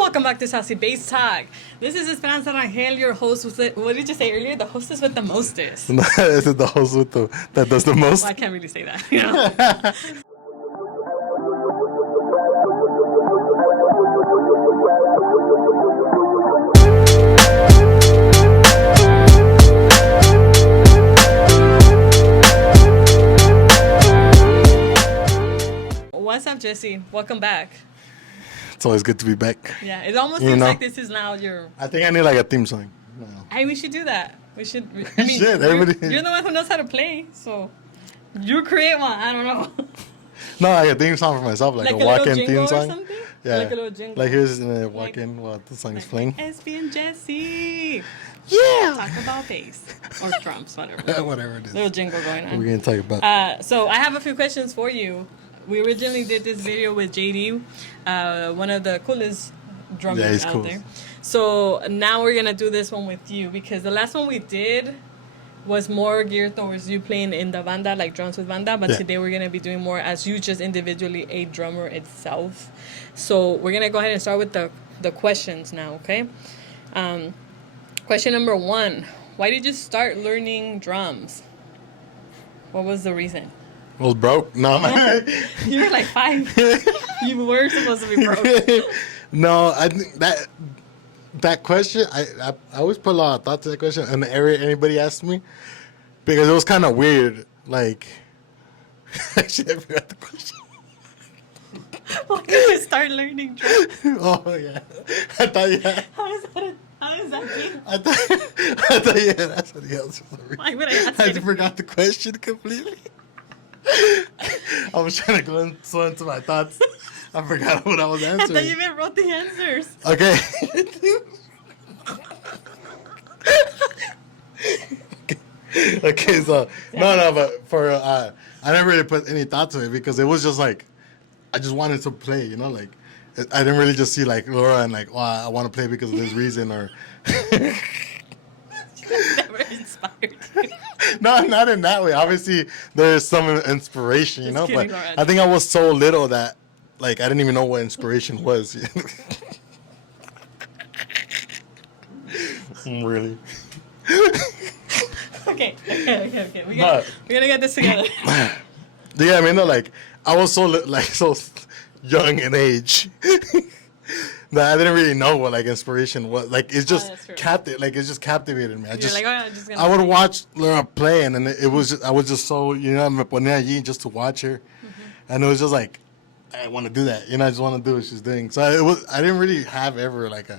welcome back to Sassy Bass Talk. This is Esperanza Rangel, your host with the, what did you say earlier? The hostess with the mostest. This is the host with that does the most. Well, I can't really say that, you know. What's up, Jesse? Welcome back. It's always good to be back. Yeah, it almost seems like this is now your... I think I need like a theme song. No. Hey, we should do that. We should... I mean, Shit, everybody... you're the one who knows how to play, so... You create one. I don't know. No, like a theme song for myself, like a walk-in theme song. Something? Yeah, like a little jingle. Like here's a walk-in while the song is playing. SB and Jesse. Yeah. Talk about bass or drums, whatever. Whatever it is. Little jingle going on. We're gonna talk about. So I have a few questions for you. We originally did this video with JD, one of the coolest drummers out there. So now we're gonna do this one with you because the last one we did was more geared towards you playing in the banda, like drums with banda, but today we're going to be doing more as you just individually a drummer itself. So we're going to go ahead and start with the questions now, okay? Question number 1, why did you start learning drums? What was the reason? I was broke. No. You were like 5. You were supposed to be broke. No, I think that question, I always put a lot of thought to that question in the area anybody asked me because it was kind of weird. Like, actually, I forgot the question. Why did you start learning drums? Oh, yeah. I thought, yeah. How is that mean? I thought, yeah, that's what the answer was. Why would I ask I you? forgot the question completely. I was trying to go into my thoughts. I forgot what I was answering. I thought you even wrote the answers. Okay. Okay, so no, but for I never really put any thought to it because it was just like I just wanted to play, you know, like I didn't really just see like Laura and like, oh, I want to play because of this reason or. Never inspired you. No, not in that way. Obviously, there's some inspiration, you know, kidding, but Laura. I think I was so little that like I didn't even know what inspiration was. Really? Okay. We're gonna get this together. Yeah, I mean, no, like I was so young in age that I didn't really know what like inspiration was. Like it's just just captivated me. I would watch Laura play, and then it was just, I was just so, you know, me ponía allí just to watch her, and it was just like I want to do that, you know, I just want to do what she's doing. So I didn't really have ever like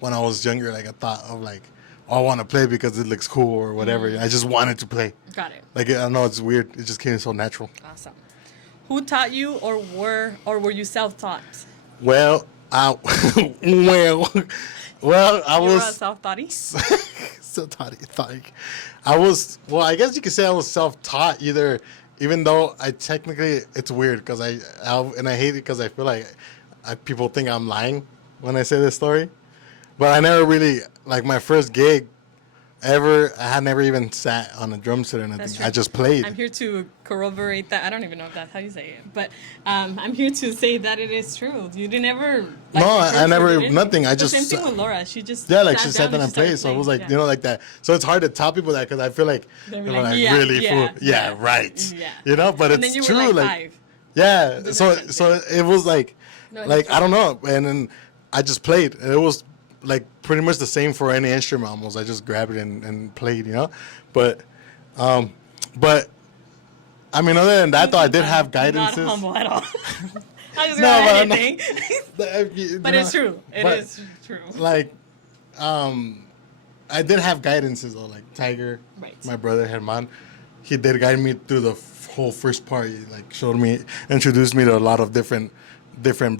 when I was younger like a thought of like, oh, I want to play because it looks cool or whatever. I just wanted to play. Got it. Like I know it's weird. It just came so natural. Awesome. Who taught you, or were you self-taught? Well, I was. You were a self-taughty? Self-taught. I was. Well, I guess you could say I was self-taught. Even though I technically, it's weird because I hate it because I feel like people think I'm lying when I say this story. But I never really, like my first gig ever, I had never even sat on a drum set or anything. I just played. I'm here to corroborate that. I don't even know if that's how you say it. But I'm here to say that it is true. You didn't ever... Like, no, I never, nothing. I just... Same thing with Laura. She just... Yeah, like she sat down and played. So it was like, you know, like that. So it's hard to tell people that because I feel like... They're like really fool. Yeah, right. Yeah. You know, but it's true. And then you were like 5. Yeah. So it was like... Like, I don't know. And then I just played. And it was... like pretty much the same for any instrument almost. I just grabbed it and played, you know. But I mean, other than that, though, I did have guidances. Not humble at all. I just got anything. But it's true. It is true. Like, I did have guidances though. Like Tiger, my brother Herman, he did guide me through the whole first part. He, like introduced me to a lot of different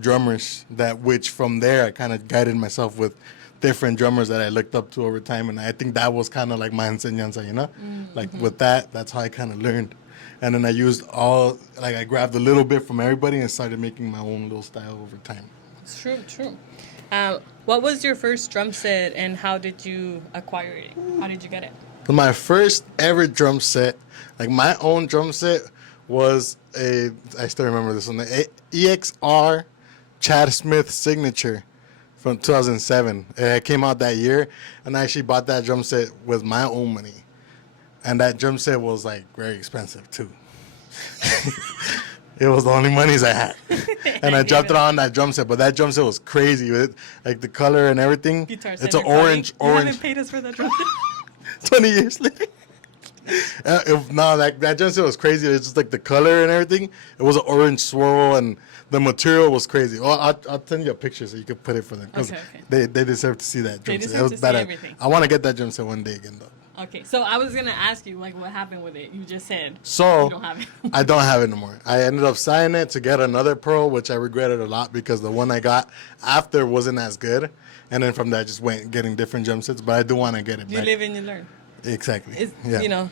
drummers which from there I kind of guided myself with different drummers that I looked up to over time, and I think that was kind of like my enseñanza, you know, like with that's how I kind of learned, and then I used I grabbed a little bit from everybody and started making my own little style over time. It's true. What was your first drum set and how did you acquire it? How did you get it? My first ever drum set, like my own drum set, was I still remember this one, the EXR Chad Smith signature from 2007. It came out that year, and I actually bought that drum set with my own money. And that drum set was like very expensive too. It was the only monies I had. And I dropped it on that drum set, but that drum set was crazy with like the color and everything. Guitar it's an orange. You haven't paid us for that drum set. 20 years later. No, that drum set was crazy. It's just like the color and everything. It was an orange swirl, and the material was crazy. Well, I'll send you a picture so you can put it for them. Okay. They deserve to see that drum set. They deserve to see everything. I want to get that drum set one day again, though. Okay, so I was gonna ask you like what happened with it. You just said so you don't have it. I don't have it anymore. I ended up signing it to get another Pearl, which I regretted a lot because the one I got after wasn't as good, and then from that I just went getting different drum sets. But I do want to get it back. You live and you learn. Exactly. Yeah. You know,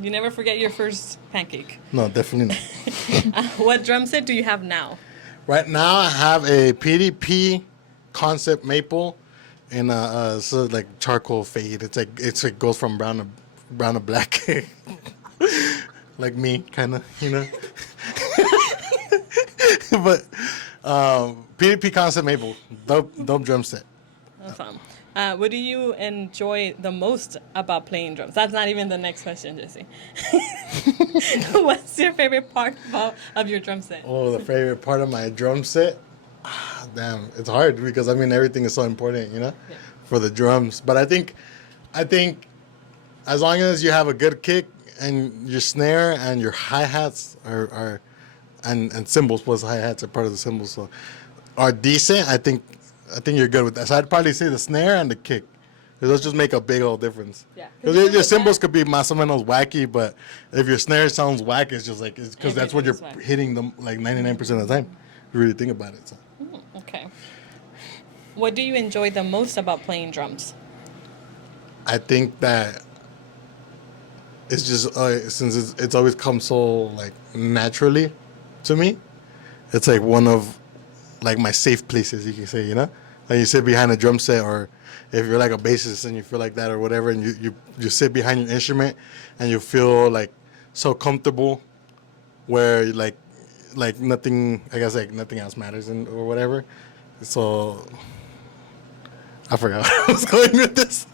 you never forget your first pancake. No, definitely not. What drum set do you have now? Right now I have a PDP Concept Maple. In so like charcoal fade. It's like goes from brown to black, like me, kind of, you know. But PDP Concept Maple, dope drum set. Awesome. What do you enjoy the most about playing drums? That's not even the next question, Jesse. What's your favorite part of your drum set? Oh, the favorite part of my drum set. Damn, it's hard because I mean everything is so important, you know, for the drums. But I think as long as you have a good kick and your snare and your hi-hats are and cymbals plus hi-hats are part of the cymbals, so are decent, I think you're good with that. So I'd probably say the snare and the kick. Those just make a big old difference. Yeah. Because your cymbals could be más o menos wacky, but if your snare sounds whack, it's just like because that's what you're hitting them like 99% of the time. If you really think about it. So. Okay. What do you enjoy the most about playing drums? I think that it's just since it's always come so like naturally to me. It's like one of like my safe places, you can say, you know? Like you sit behind a drum set, or if you're like a bassist and you feel like that or whatever, and you sit behind your instrument and you feel like so comfortable where like nothing, I guess like nothing else matters or whatever. So I forgot where I was going with this.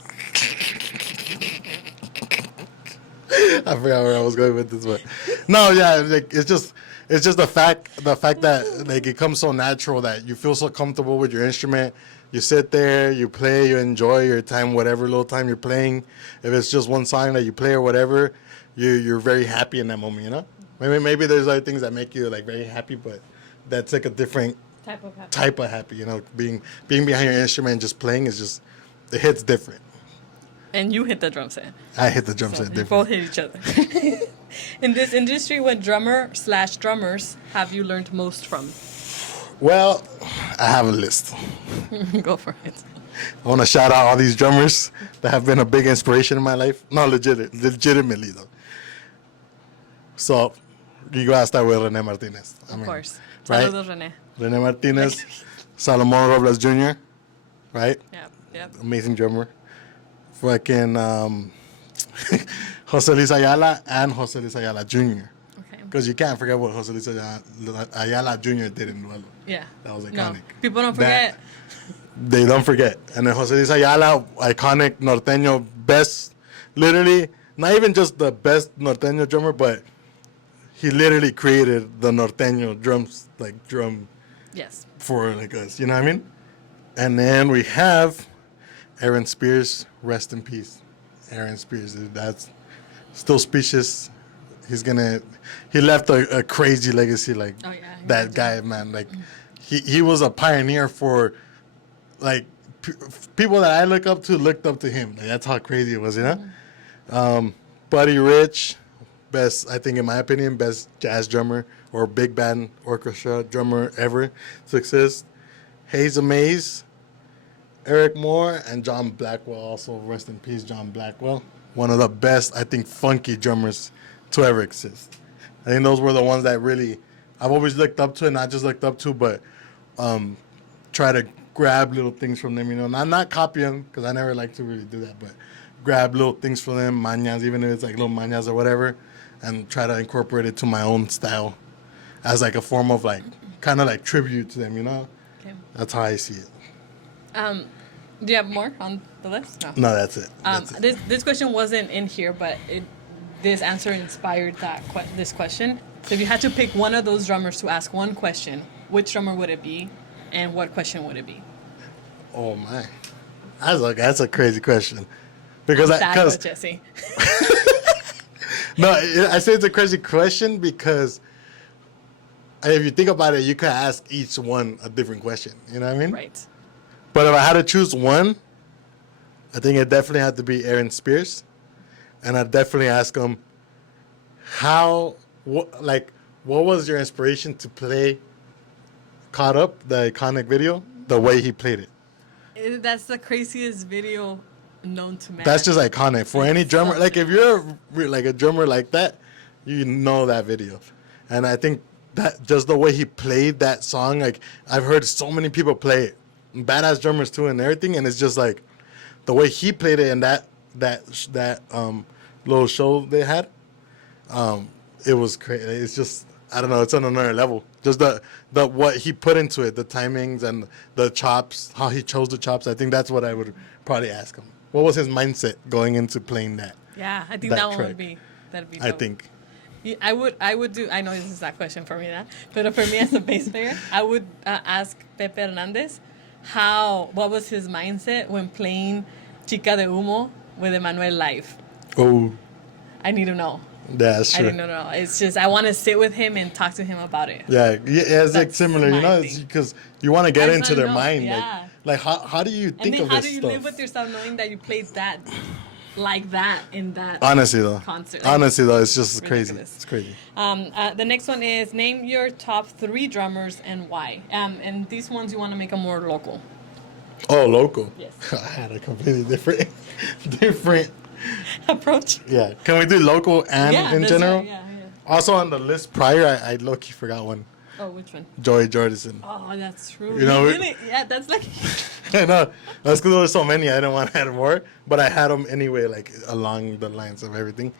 I forgot where I was going with this, but no, yeah, like it's just the fact that like it comes so natural that you feel so comfortable with your instrument. You sit there, you play, you enjoy your time, whatever little time you're playing. If it's just one song that you play or whatever, you're very happy in that moment, you know? Maybe there's other things that make you like very happy, but that's like a different type of happy, you know? Being behind your instrument and just playing is just, it hits different. And you hit the drum set. I hit the drum set different. Both hit each other. In this industry, what drummer/drummers have you learned most from? Well, I have a list. Go for it. I want to shout out all these drummers that have been a big inspiration in my life. No, legitimately though. So, you gotta start with Rene Martinez. Of course. Right? Saludos, Rene. Rene Martinez, Salomon Robles Jr., right? Yeah. Amazing drummer. Fucking Jose Luis Ayala and Jose Luis Ayala Jr. Okay. Because you can't forget what Jose Luis Ayala Jr. did in Duelo. Yeah. That was iconic. No, people don't forget. They don't forget. And then Jose Luis Ayala, iconic norteño, best, literally, not even just the best norteño drummer, but he literally created the norteño drums, like drum. Yes. For like us, you know what I mean? And then we have Aaron Spears, rest in peace. Aaron Spears, dude, that's still speechless. He left a crazy legacy, like that guy, man. Like he was a pioneer for like people that I looked up to him. Like, that's how crazy it was, you know? Buddy Rich, best, I think in my opinion, best jazz drummer or big band orchestra drummer ever to exist. Hazel Mays, Eric Moore, and John Blackwell, also rest in peace, John Blackwell. One of the best, I think, funky drummers to ever exist. I think those were the ones that really, I've always looked up to, and not just looked up to, but try to grab little things from them, you know, not copy them, because I never like to really do that, but grab little things from them, mañas, even if it's like little mañas or whatever, and try to incorporate it to my own style as like a form of like, kind of like tribute to them, you know? Okay. That's how I see it. Do you have more on the list? No. No, that's it. That's it. This question wasn't in here, but this answer inspired this question. So if you had to pick one of those drummers to ask one question, which drummer would it be, and what question would it be? Oh my, that's a crazy question. Because Jesse. No, I say it's a crazy question because if you think about it, you could ask each one a different question. You know what I mean? Right. But if I had to choose one, I think it definitely had to be Aaron Spears, and I'd definitely ask him what was your inspiration to play "Caught Up," the iconic video, the way he played it. That's the craziest video known to man. That's just iconic for any drummer. Like if you're like a drummer like that, you know that video, and I think that just the way he played that song, like I've heard so many people play it, badass drummers too, and everything, and it's just like the way he played it in that little show they had. It was crazy. It's just I don't know. It's on another level. Just the what he put into it, the timings and the chops, how he chose the chops. I think that's what I would probably ask him. What was his mindset going into playing that? Yeah, I think that one would be dope. I think. I would do. I know this is that question for me, but for me as a bass player, I would ask Pepe Hernandez what was his mindset when playing Chica de Humo with Emmanuel live. Oh, I need to know. That's true. I didn't know. It's just I want to sit with him and talk to him about it. Yeah, it's like similar, you know, because you want to get into their mind. Yeah. Like how do you think of this stuff? How do you live with yourself knowing that you played that like that in that honestly though concert? Honestly though, it's just ridiculous. Crazy. It's crazy. The next one is name your top 3 drummers and why. And these ones you want to make them more local. Oh, local. Yes. I had a completely different approach. Yeah. Can we do local and in general? Yeah. Also on the list prior, I low-key forgot one. Oh, which one? Joey Jordison. Oh, that's true. You know, really? Yeah, that's like. I know. That's because there were so many. I didn't want to add more, but I had them anyway, like along the lines of everything,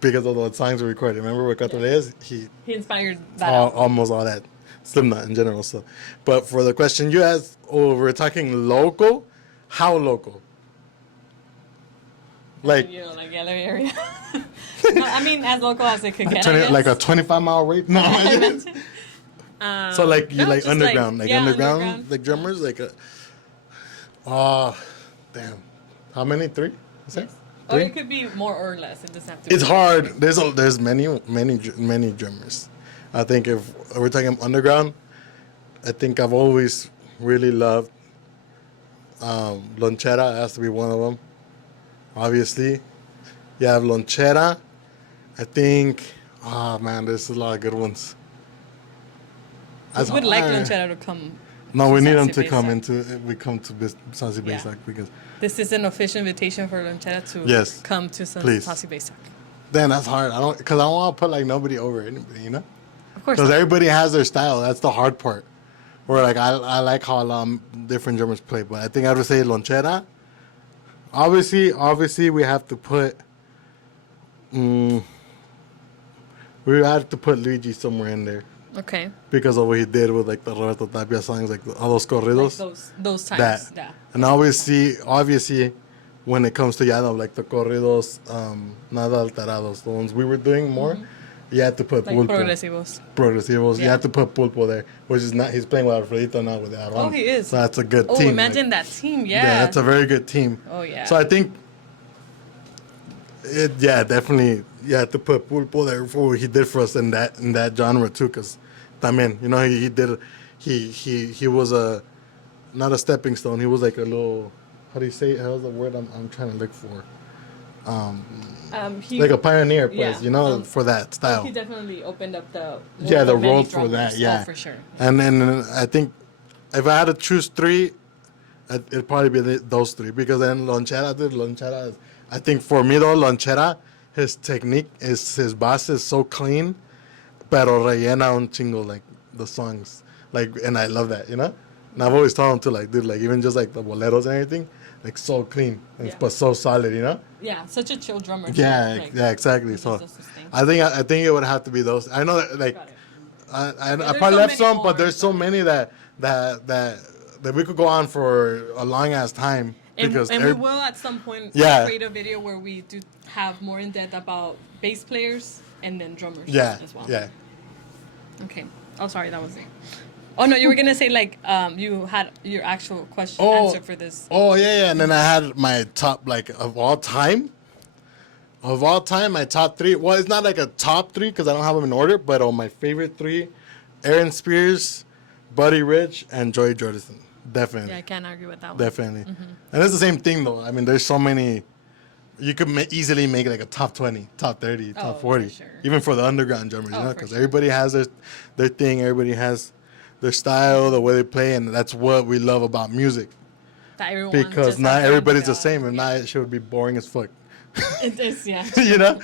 because of the songs we recorded. Remember with Catorleas? He inspired that. Almost all that. Slipknot in general. So, but for the question you asked, we're talking local. How local? Like like LA area. No, I mean as local as it could get. Like a 25-mile rate. No. So like you like underground, underground, like drummers, like a. Damn. How many? 3? Yes. Or it could be more or less. It doesn't have to. It's hard. There's many drummers. I think if we're talking underground, I think I've always really loved Lonchera. Has to be one of them. Obviously, you have Lonchera. I think. Oh man, there's a lot of good ones. I would like Lonchera to come. No, we need them to come we come to Saucy Baysac because this is an official invitation for Lonchera to come to Saucy Baysac. Then that's hard. I don't want to put like nobody over anybody, you know. Of course. Because everybody has their style. That's the hard part. Where like I like how different drummers play, but I think I would say Lonchera. Obviously, we have to put. We have to put Luigi somewhere in there. Okay. Because of what he did with like the Roberto Tapia songs, like all those corridos. Like those times. Yeah. And obviously, when it comes to like the corridos, nada alterados, the ones we were doing more, you had to put like Pulpo. Progresivos. Yeah. You had to put Pulpo there, which is not. He's playing with Alfredito now with Aaron. Oh, he is. So that's a good team. Oh, imagine that team. Yeah. Yeah, that's a very good team. Oh yeah. So I think. Definitely. You had to put Pulpo there for what he did for us in that genre too, because, también, you know, he did, he was not a stepping stone. He was like a little, how do you say? How's the word I'm trying to look for? Like a pioneer, you know, for that style. He definitely opened up the road for that. Yeah, for sure. And then I think if I had to choose 3, it'd probably be those 3, because then Lonchera. I think for me though, Lonchera, his technique his bass is so clean, pero rellena un chingo like the songs, like, and I love that, you know. And I've always told him to like, dude, like even just like the boleros and everything, like so clean but so solid, you know. Yeah, such a chill drummer. Yeah, exactly. So I think it would have to be those. I know that like I probably left some, but there's so many that that we could go on for a long ass time. And we will at some point create a video where we do have more in depth about bass players and then drummers as well. Yeah. Okay. Oh, sorry, that was it. Oh no, you were gonna say like you had your actual question answer for this. Oh yeah, and then I had my top like of all time. Of all time, my top 3. Well, it's not like a top 3 because I don't have them in order, but on my favorite 3, Aaron Spears, Buddy Rich, and Joey Jordison. Definitely. Yeah, I can't argue with that one. Definitely. Mm-hmm. And it's the same thing though. I mean, there's so many. You could easily make like a top 20, top 30, top 40, for sure. Even for the underground drummers, you know, because everybody has their thing. Everybody has their style, the way they play, and that's what we love about music. Because not everybody's the same, and not it should be boring as fuck. It is, yeah. You know.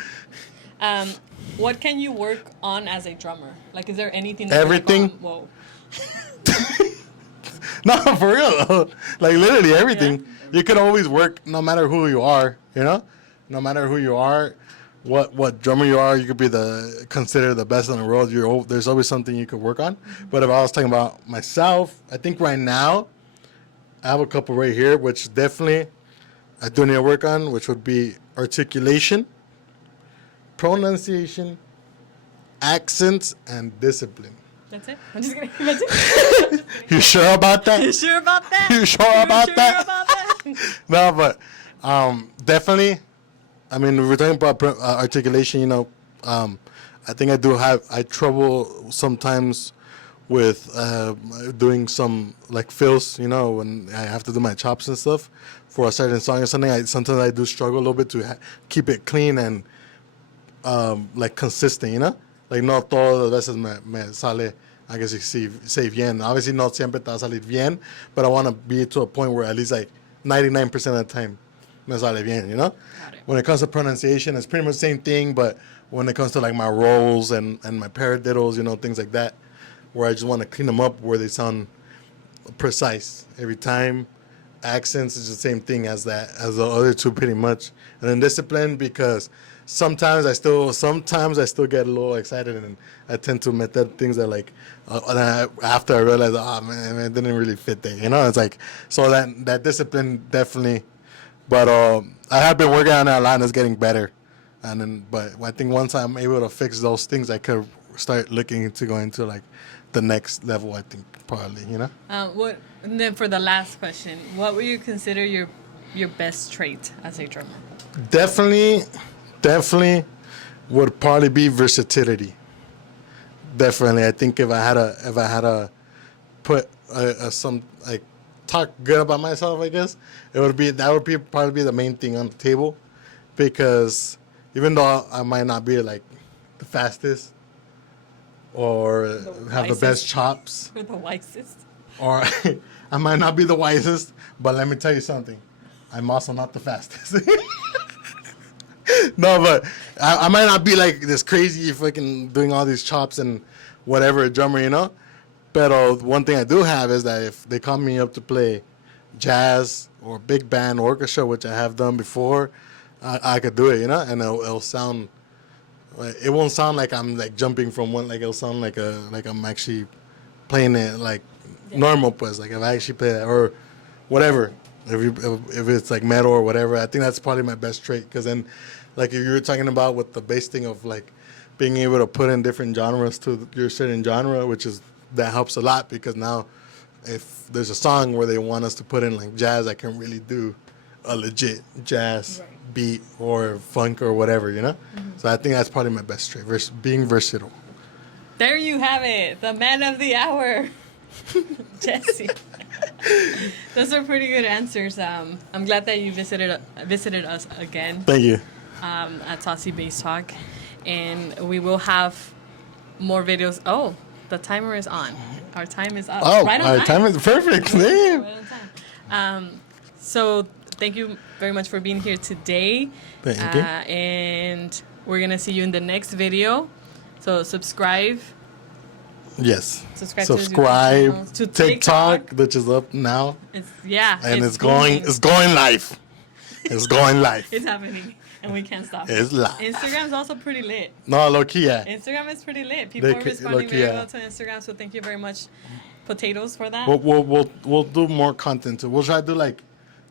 What can you work on as a drummer? Like, is there anything? Everything. Whoa. No, for real. Like literally everything. Yeah. You can always work no matter who you are, you know? No matter who you are, what drummer you are, you could be considered the best in the world. There's always something you could work on. Mm-hmm. But if I was talking about myself, I think right now I have a couple right here, which definitely I do need to work on, which would be articulation, pronunciation, accents, and discipline. That's it? I'm just kidding. You sure about that? You sure about that? You sure about that? No, but definitely. I mean, we're talking about articulation. You know, I think I trouble sometimes with doing some like fills. You know, when I have to do my chops and stuff for a certain song or something. Sometimes I do struggle a little bit to keep it clean and like consistent. You know. Like, no todas las veces me sale, I guess you say bien. Obviously, no siempre te va a salir bien, but I want to be to a point where at least like 99% of the time me sale bien, you know? When it comes to pronunciation, it's pretty much the same thing, but when it comes to like my rolls and my paradiddles, you know, things like that, where I just want to clean them up where they sound precise every time. Accents is the same thing as the other two pretty much. And then discipline, because sometimes I still get a little excited and I tend to method things that like after I realize, oh man, it didn't really fit there, you know. It's like, so that discipline definitely, but I have been working on that a lot and it's getting better, but I think once I'm able to fix those things, I could start looking to go into like the next level. I think probably, you know. And then for the last question, what would you consider your best trait as a drummer? Definitely would probably be versatility. Definitely, I think if I had to put some like talk good about myself, I guess that would probably be the main thing on the table, because even though I might not be like the fastest or have the best chops or the wisest, or I might not be the wisest, but let me tell you something, I'm also not the fastest. No, but I might not be like this crazy fucking doing all these chops and whatever drummer, you know. But one thing I do have is that if they call me up to play jazz or big band orchestra, which I have done before, I could do it, you know. And it'll sound, it won't sound like I'm like jumping from one. Like it'll sound like I'm actually playing it like normal, pues. Like if I actually play that or whatever. If it's like metal or whatever, I think that's probably my best trait. Because then, like if you were talking about with the bass thing of like being able to put in different genres to your certain genre, that helps a lot, because now if there's a song where they want us to put in like jazz, I can really do a legit jazz beat or funk or whatever, you know? Mm-hmm. So I think that's probably my best trait, being versatile. There you have it, the man of the hour, Jesse. Those are pretty good answers. I'm glad that you visited us again. Thank you. At Saucy Bass Talk, and we will have more videos. Oh, the timer is on. Our time is up. Oh, right on our time is perfect. Right on time. So thank you very much for being here today. Thank you. And we're gonna see you in the next video. So subscribe. Yes. Subscribe to TikTok, which is up now. It's going live. It's going live. It's happening, and we can't stop. It's live. Instagram's also pretty lit. No, low key, yeah. Instagram is pretty lit. People are responding very well to Instagram, so thank you very much. potatoes for that. We'll do more content too. We'll try to do like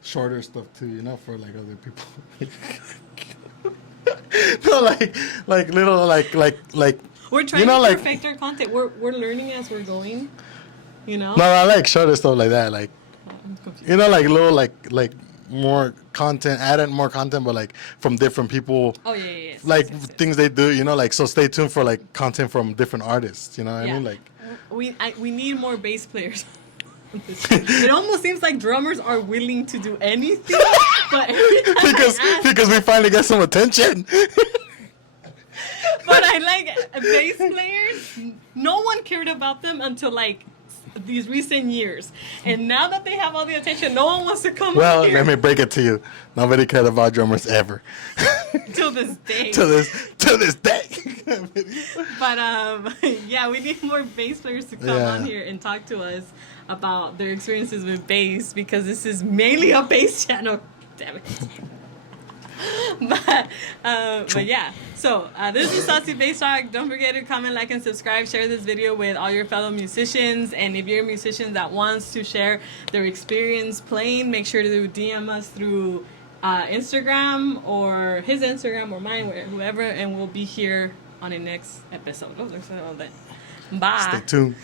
shorter stuff too, you know, for like other people. No, like little like we're trying to perfect our content. We're learning as we're going, you know. No, I like shorter stuff like that, like you know, like little like more content, add more content, but like from different people. Oh yeah. Like things they do, you know, like so. Stay tuned for like content from different artists. You know what I mean? Like we need more bass players. It almost seems like drummers are willing to do anything, but because we finally get some attention. But I like bass players. No one cared about them until like these recent years, and now that they have all the attention, no one wants to come. Well, here. let me break it to you. Nobody cared about drummers ever. Till this day. Till this day. But yeah, we need more bass players to come on here and talk to us about their experiences with bass, because this is mainly a bass channel. Damn it. But yeah, so this is Saucy Bass Talk. Don't forget to comment, like, and subscribe. Share this video with all your fellow musicians, and if you're a musician that wants to share their experience playing, make sure to DM us through Instagram, or his Instagram, or mine, whoever, and we'll be here on the next episode. Bye. Stay tuned.